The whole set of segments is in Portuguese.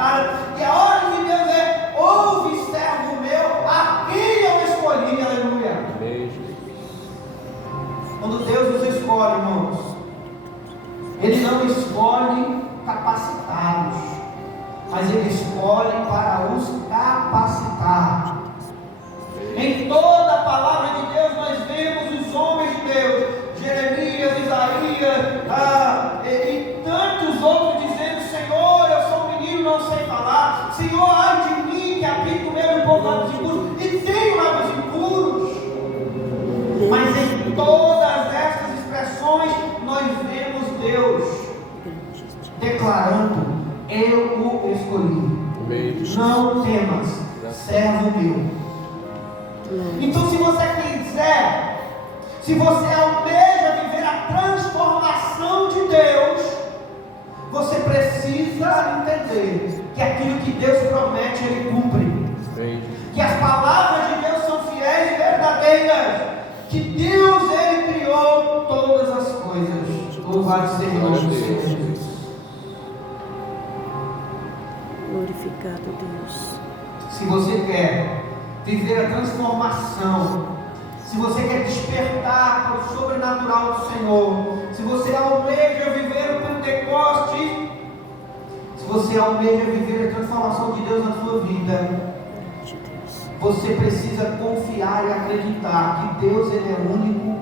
capacitada. E a ordem de Deus é: ouve, servo meu, a quem eu escolhi. Aleluia. Quando Deus nos escolhe, irmãos, Ele não escolhe capacitados, mas Ele escolhe para os capacitar. Em toda a palavra de Deus nós vemos os homens de Deus, Jeremias, Isaías, e tantos outros dizendo: Senhor, eu sou um menino, não sei falar. Senhor, ai de mim, que habito meu povo lábios impuros, e tenho lábios impuros. Mas em todas essas expressões nós vemos Deus declarando: eu o escolhi. Não temas, servo meu. Então, se você quiser, se você almeja viver a transformação de Deus, você precisa entender que aquilo que Deus promete, Ele cumpre. Que as palavras de Deus são fiéis e verdadeiras. Que Deus, Ele criou todas as coisas. Louvado seja o nome do Senhor Jesus. Glorificado Deus. Se você quer viver a transformação, se você quer despertar para o sobrenatural do Senhor, se você almeja viver o Pentecoste, se você almeja viver a transformação de Deus na sua vida, você precisa confiar e acreditar que Deus, Ele é único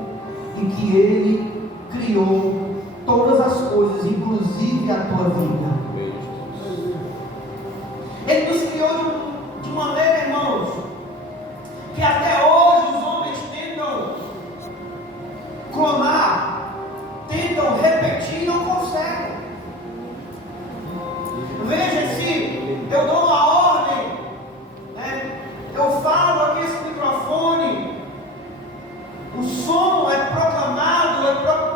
e que Ele criou todas as coisas, inclusive a tua vida. Ele nos criou de maneira, irmãos, que até hoje os homens tentam clonar, tentam repetir e não conseguem. Veja, se eu dou uma ordem, né, eu falo aqui esse microfone, o som é proclamado,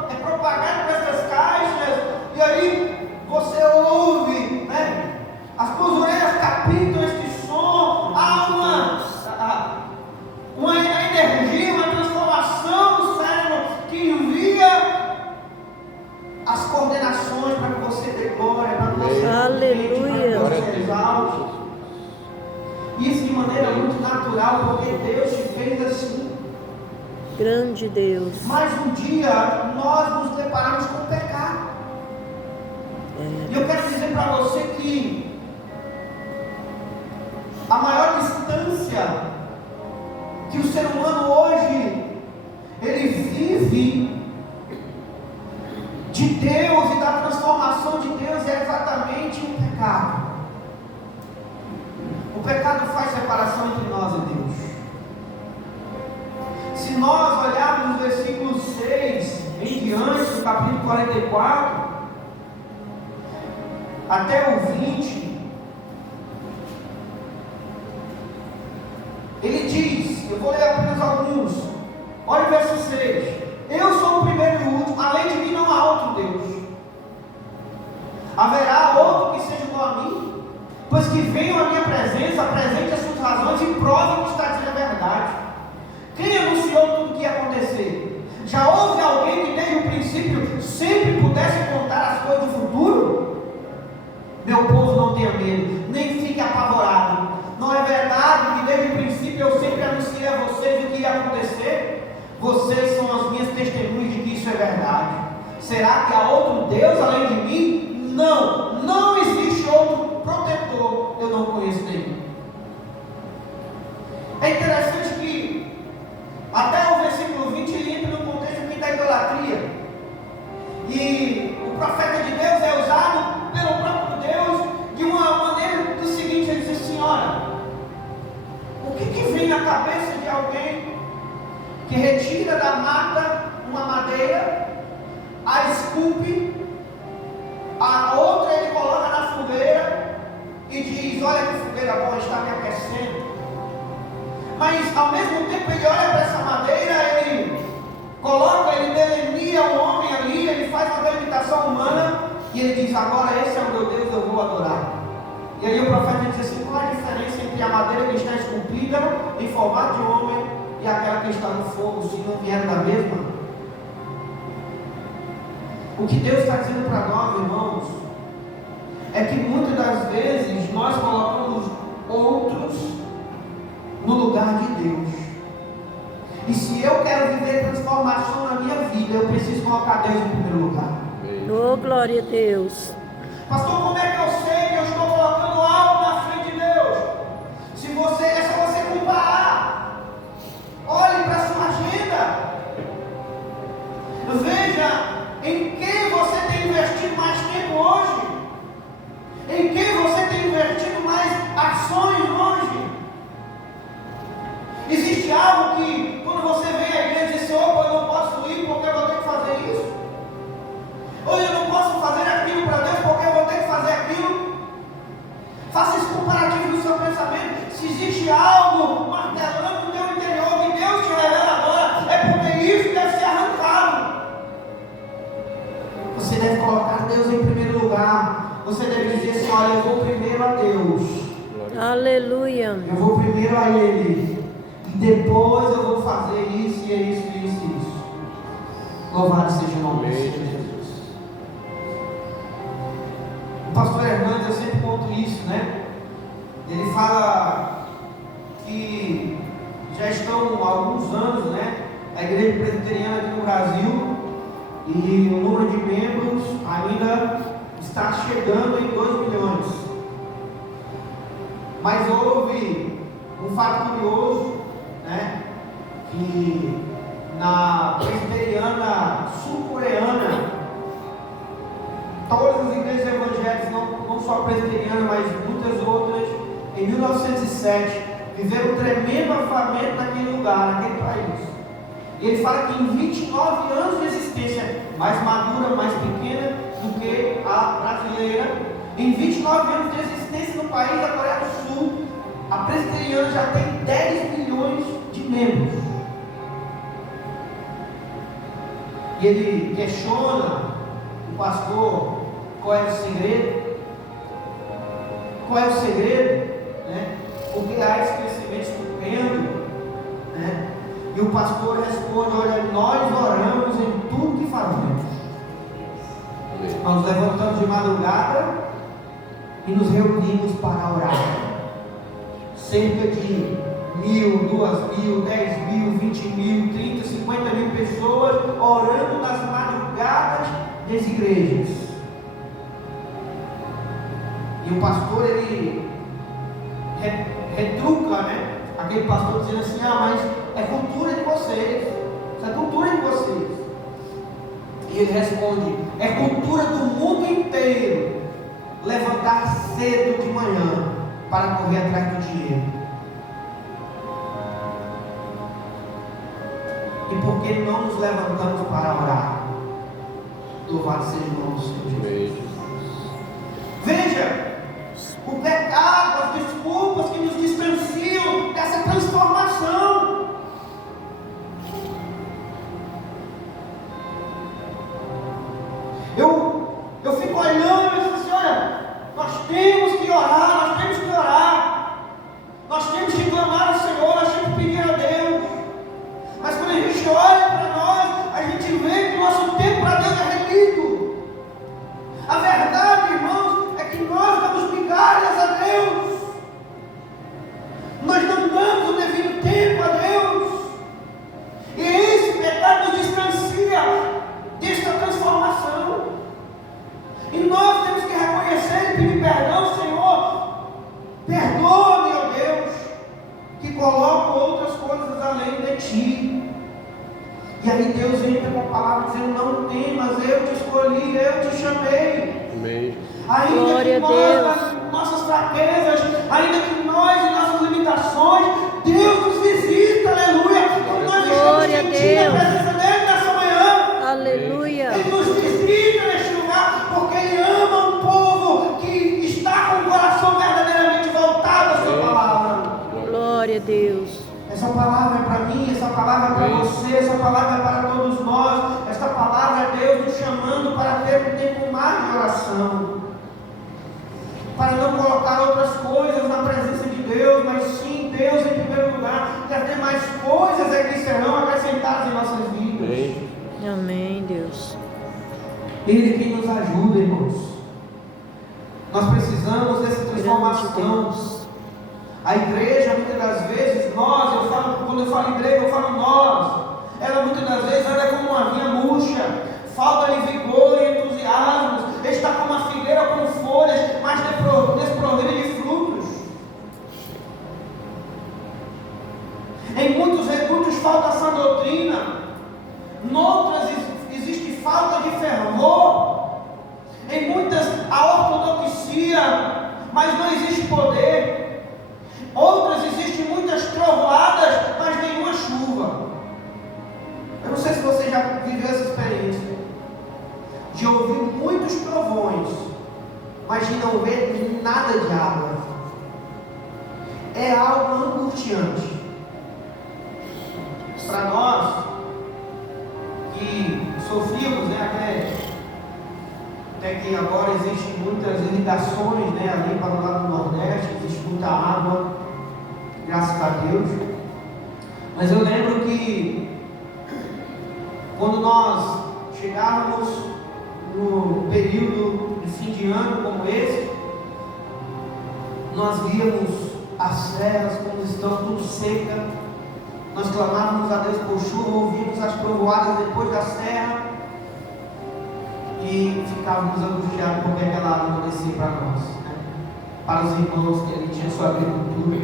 é propagado para essas caixas, e aí você ouve, né, as tuas orelhas captam este som, há uma energia, uma transformação do cérebro que envia as coordenações para que você dê glória, para que você aleluia, para que você exalte. Isso de maneira muito natural, porque Deus te fez assim. Grande Deus. Mas um dia nós nos deparamos com o pecado. E eu quero dizer para você que a maior distância que o ser humano hoje ele vive de Deus e da transformação de Deus é exatamente o pecado. O pecado faz separação entre nós e Deus. Se nós olharmos no versículo 6 em diante, do capítulo 44 até o 20, ele diz, eu vou ler apenas alguns. Olha o verso 6: eu sou o primeiro e o último, além de mim não há outro Deus. Haverá outro que seja igual a mim? Pois que venham à minha presença, apresente as suas razões e provem que está dizendo a verdade. Quem anunciou tudo o que ia acontecer? Já houve alguém que desde o princípio sempre pudesse contar as coisas do futuro? Meu povo, não tenha medo, nem fique apavorado. Não é verdade que desde o princípio eu sempre anunciei a vocês o que ia acontecer? Vocês são as minhas testemunhas de que isso é verdade. Será que há outro Deus além de mim? Não, não existe outro protetor, eu não conheço nenhum. É interessante que até o versículo 20 ele entra no contexto aqui da idolatria. E o profeta de Deus é usado pelo próprio Deus de uma maneira do seguinte: ele diz assim: olha, o que vem na cabeça de alguém que retira da mata uma madeira, a esculpe, a outra ele coloca na fogueira e diz: olha que fogueira boa, está me aquecendo. Mas ao mesmo tempo ele olha para essa madeira, ele coloca, ele delimita o homem ali, ele faz uma delimitação humana e ele diz: agora esse é o meu Deus, eu vou adorar. E aí o profeta diz assim: qual é a diferença entre a madeira que está esculpida em formato de homem e aquela que está no fogo, se não vier da mesma? O que Deus está dizendo para nós, irmãos, é que muitas das vezes nós colocamos outros no lugar de Deus. E se eu quero viver transformação na minha vida, eu preciso colocar Deus em primeiro lugar. Oh, glória a Deus. Pastor, como é que eu sei que eu estou colocando algo na frente de Deus? É só você comparar. Olhe para a sua agenda. Veja em quem você tem investido mais tempo hoje. Em quem você tem investido mais ações hoje. Existe algo que, quando você vem à igreja, diz: opa, eu não posso ir porque eu vou ter que fazer isso. Ou eu não posso fazer aquilo para Deus porque eu vou ter que fazer aquilo. Faça esse comparativo no seu pensamento. Se existe algo martelando no teu interior que Deus te revela agora, é porque isso deve ser arrancado. Você deve colocar Deus em primeiro lugar. Você deve dizer assim: olha, eu vou primeiro a Deus. Aleluia. Eu vou primeiro a Ele. E depois eu vou fazer isso e isso e isso e isso. Louvado seja o nome de Jesus. O pastor Hernandes, eu sempre conto isso, né? Ele fala que já estão há alguns anos, né? A igreja presbiteriana aqui no Brasil, e o número de membros ainda está chegando em 2 milhões. Mas houve um fato curioso, né? Que na presbiteriana sul-coreana, todas as igrejas evangélicas, não só a presbiteriana, mas muitas outras, em 1907, viveram um tremendo avivamento naquele lugar, naquele país. E ele fala que em 29 anos de existência, mais madura, mais pequena do que a brasileira, em 29 anos de existência no país da Coreia do Sul, a presbiteriana já tem 10 milhões de membros. E ele questiona o pastor qual é o segredo. Qual é o segredo? Né? Porque há esse crescimento estupendo, né? E o pastor responde: olha, nós oramos em tudo que fazemos. Nós nos levantamos de madrugada e nos reunimos para orar. Cerca de 1.000, 2.000, 10.000, 20.000, 30, 50.000 pessoas orando nas madrugadas das igrejas. E o pastor, ele retruca, né? Aquele pastor dizendo assim: mas é cultura de vocês, isso é cultura de vocês. E ele responde: é cultura do mundo inteiro levantar cedo de manhã para correr atrás do dinheiro. E por que não nos levantamos para orar? Louvado seja o nome do Senhor Jesus. Veja o pecado, as desculpas que nos distanciam dessa transformação. Eu fico olhando e digo assim: olha, nós temos que orar, nós temos que orar, nós temos que clamar ao Senhor, nós temos que pedir a Deus. Mas quando a gente olha para nós, a gente vê que o nosso tempo para Deus é requerido. A verdade, irmãos, é que nós damos migalhas a Deus. Nós não damos o devido tempo a Deus. E esse pecado nos distancia desta transformação. E nós temos que reconhecer e pedir perdão: Senhor, perdoa-me, ó Deus, que coloco outras coisas além de Ti. E aí Deus entra com a palavra dizendo: não temas, eu te escolhi, eu te chamei. Amém. Ainda Glória que a nós, Deus. nas nossas fraquezas, ainda que nós e nossas limitações, Deus nos visita, aleluia. Quando nós estamos Glória a sentindo a Deus. presença dEle nessa manhã, Aleluia. Ele nos visita neste lugar, porque Ele ama um povo que está com o coração verdadeiramente voltado à sua palavra. Glória a Deus. Essa palavra é para mim, essa palavra é para você, essa palavra é para todos nós. Essa palavra é Deus nos chamando para ter um tempo mais de oração, para não colocar outras coisas na presença de Deus, mas sim Deus em primeiro lugar. E as demais coisas é que serão acrescentadas em nossas vidas. Amém, Deus. Ele quem nos ajuda, irmãos. Nós precisamos dessa Grande transformação. Deus. A igreja, muitas das vezes, quando eu falo igreja, eu falo nós. Ela muitas das vezes anda como uma vinha murcha, falta-lhe vigor e entusiasmo, está como uma figueira com folhas, mas desprovida de frutos. Em muitos redutos falta essa doutrina, noutras existe falta de fervor, em muitas a ortodoxia, mas não existe poder, outras existem muitas trovoadas, mas nenhuma chuva. Eu não sei se você já viveu essa experiência de ouvir muitos trovões, mas de não ver nada de água. É algo angustiante. Para nós que sofrimos, até que agora existem muitas irrigações, ali para o lado do Nordeste, existe muita água, graças a Deus. Mas eu lembro que quando nós chegávamos no período de fim de ano como esse, nós víamos as serras como estão tudo seca, nós clamávamos a Deus por chuva, ouvíamos as trovoadas depois da serra e ficávamos angustiados porque aquela água não descia para nós, para os irmãos que ali tinham sua agricultura.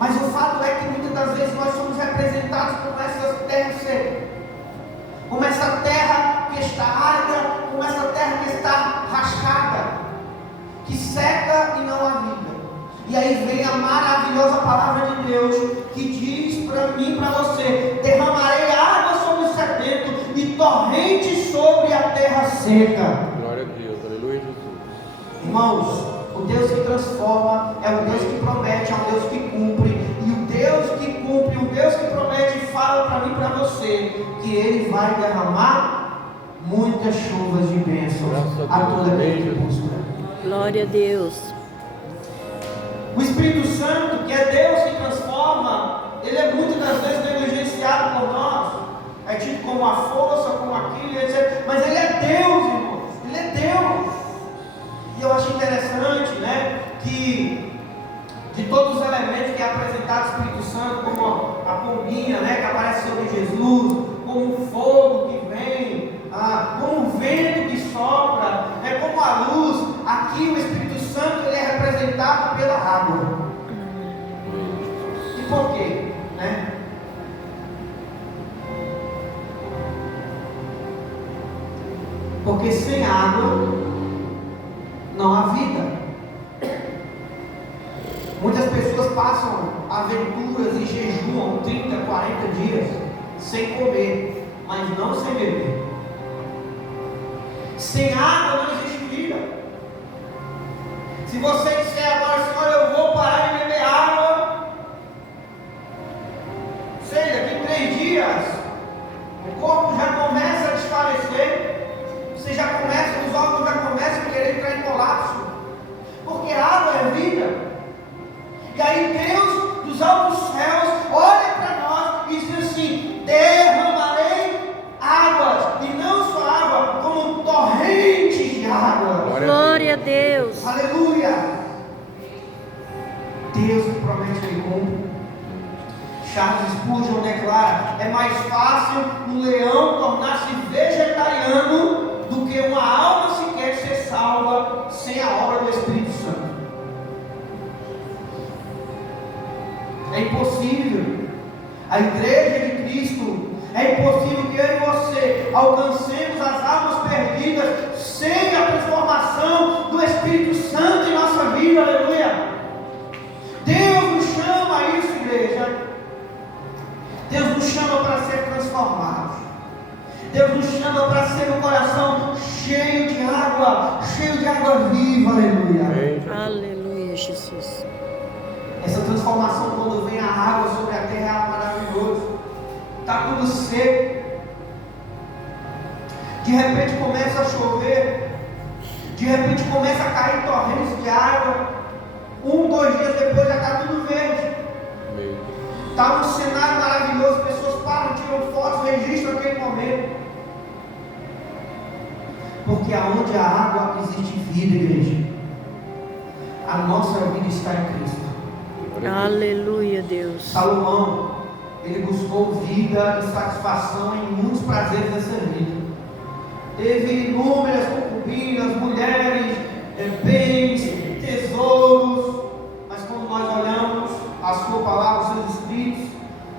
Mas o fato é que muitas das vezes nós somos representados como essas terras secas, como essa terra que está árida, como essa terra que está rachada, que seca e não há vida. E aí vem a maravilhosa palavra de Deus, que diz para mim e para você: derramarei água sobre o sedento e torrentes sobre a terra seca. Glória a Deus, aleluia, Jesus. Irmãos, o Deus que transforma é o Deus que promete, é o Deus que cumpre. E o Deus que cumpre, o Deus que promete, fala para mim e para você que Ele vai derramar muitas chuvas de bênçãos a toda aquele que busca. Glória a Deus. O Espírito Santo, que é Deus que transforma, ele é muitas das vezes negligenciado por nós. É tido como a força, como aquilo, etc. Mas ele é Deus, irmãos. Ele é Deus. E eu acho interessante, que de todos os elementos que é apresentado o Espírito Santo, como a pombinha, que aparece sobre Jesus, como o fogo que vem, como o vento que sopra, como a luz, aqui o Espírito Santo ele é representado pela água. E por quê? Porque sem água não há vida. Muitas pessoas passam aventuras e jejuam 30, 40 dias sem comer, mas não sem beber. Sem água não existe vida. Se você disser agora, Senhor, eu vou parar de beber água, sei, daqui 3 dias, o corpo já começa a desfalecer, os órgãos já começam a querer entrar em colapso, porque a água é vida. E aí Deus dos altos céus olha para nós e diz assim: derramarei águas, e não só água, como torrentes de água. Glória a Deus. Aleluia. Deus que promete que cumpre. Charles Spurgeon declara: é mais fácil um leão tornar-se vegetariano do que uma alma sequer ser salva sem a obra do Espírito Santo. É impossível. A igreja de Cristo, é impossível que eu e você alcancemos as almas perdidas sem a transformação do Espírito Santo em nossa vida. Aleluia. Deus nos chama a isso, igreja. Deus nos chama para ser transformados. Deus nos chama para ser um coração cheio de água viva. Aleluia. Aleluia, Jesus. Essa transformação, quando vem a água sobre a terra, é algo maravilhoso. Está tudo seco. De repente começa a chover. De repente começa a cair torrentes de água. 1, 2 dias depois já está tudo verde. Está um cenário maravilhoso. Pessoas param, tiram fotos, registram aquele momento. Porque aonde há água existe vida, igreja. A nossa vida está em Cristo. Aleluia, Deus. Salomão, ele buscou vida e satisfação em muitos prazeres dessa vida. Teve inúmeras concubinas, mulheres, bens, tesouros. Mas quando nós olhamos a sua palavra, os seus escritos,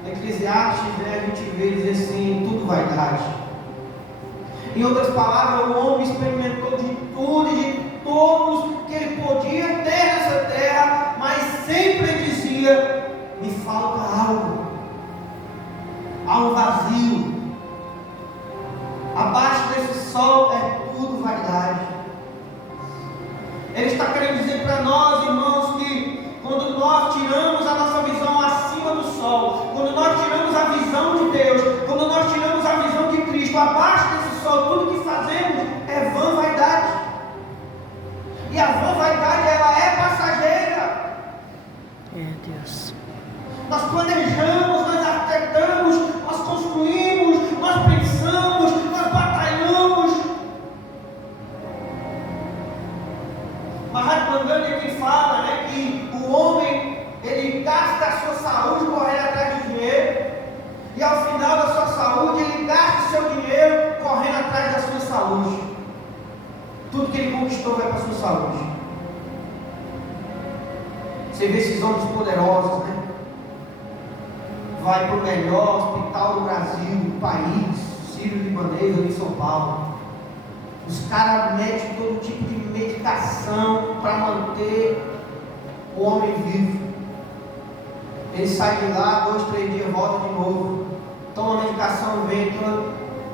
Eclesiastes, a gente vê dizer assim, tudo vaidade. Em outras palavras, o homem experimentou de tudo e de todos que ele podia ter nessa terra, mas sempre dizia, me falta algo. Há um vazio. Abaixo desse sol é tudo vaidade. Ele está querendo dizer para nós, irmãos, que quando nós tiramos a nossa visão acima do sol, quando nós tiramos a visão de Deus, quando nós tiramos a visão de Cristo, abaixo desse sol, tudo que fazemos é vã vaidade. E a vã vaidade, ela é passageira. É, Deus. Nós planejamos, nós arquitetamos, nós construímos, nós pensamos, nós batalhamos. Mahatma Gandhi ele fala, que o homem ele gasta a sua saúde correndo atrás do dinheiro, e ao final da sua saúde ele gasta o seu dinheiro correndo atrás da sua saúde. Tudo que ele conquistou vai para a sua saúde. Você vê esses homens poderosos, vai para o melhor hospital do Brasil, do país, Sírio-Libanês, ali em São Paulo. Os caras metem todo tipo de medicação para manter o homem vivo. Ele sai de lá, 2, 3 dias, volta de novo. Toma a medicação, vem,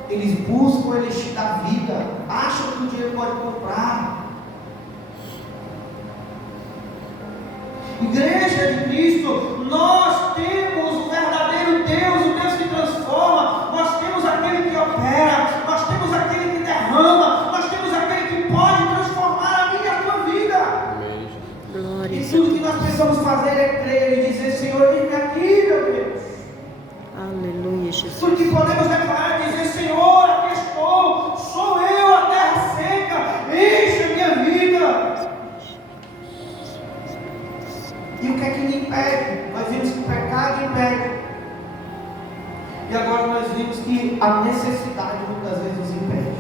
eles buscam o elixir da vida, acham que o dinheiro pode comprar. Igreja de Cristo, nós temos o verdadeiro Deus, o Deus que transforma, nós temos aquele que opera, nós temos aquele que derrama, nós temos aquele que pode transformar a minha e a tua vida. Amém. Glória E a tudo que Deus. nós precisamos fazer é crer e dizer, Senhor, eis-me aqui, meu Deus. Aleluia, Jesus. Tudo que podemos declarar é dizer, Senhor, aqui estou, sou eu a terra seca, enche a minha vida. E o que é que me impede? Nós vimos que o pecado impede. E agora nós vimos que a necessidade muitas vezes nos impede.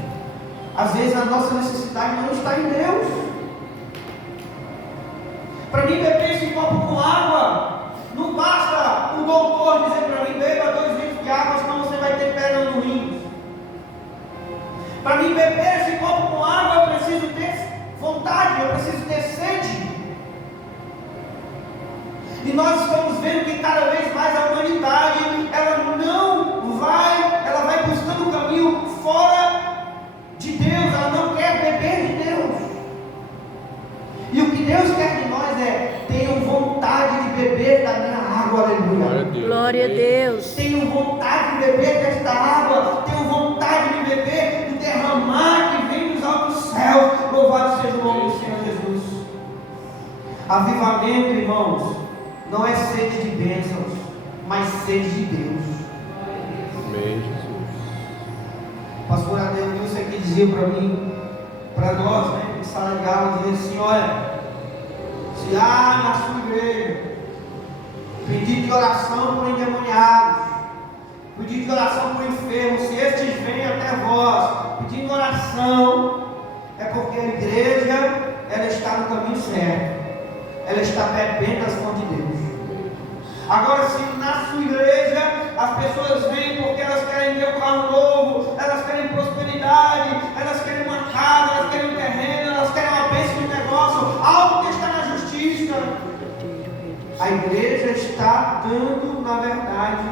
Às vezes a nossa necessidade não está em Deus. Para mim beber esse copo com água, não basta o doutor dizer para mim, beba 2 litros de água, senão você vai ter pedra no rim. Para mim beber esse copo com água, eu preciso ter vontade, eu preciso ter sede. E nós estamos vendo que cada vez mais a humanidade, ela vai buscando o caminho fora de Deus, ela não quer beber de Deus. E o que Deus quer de nós é, tenham vontade de beber da minha água, aleluia. Glória a Deus. Tenham vontade de beber desta água, tenham vontade de beber do derramar que vem dos altos céus, louvado seja o nome do Senhor Jesus. Avivamento, irmãos, não é sede de bênçãos, mas sede de Deus. Amém, Jesus. Pastor Adelilson aqui dizia para mim, para nós, em sala de aula, dizia assim, olha, se há na sua igreja pedido de oração por endemoniados, pedido de oração por enfermos, se estes vêm até vós pedindo oração, é porque a igreja, ela está no caminho certo, ela está bebendo das fontes de Deus. Agora, se na sua igreja as pessoas vêm porque elas querem ter um carro novo, elas querem prosperidade, elas querem uma casa, elas querem um terreno, elas querem uma bênção de negócio, algo que está na justiça, a igreja está dando, na verdade,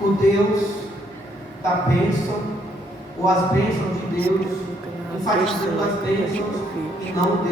o Deus da bênção, ou as bênçãos de Deus, enfatizando as bênçãos e não Deus.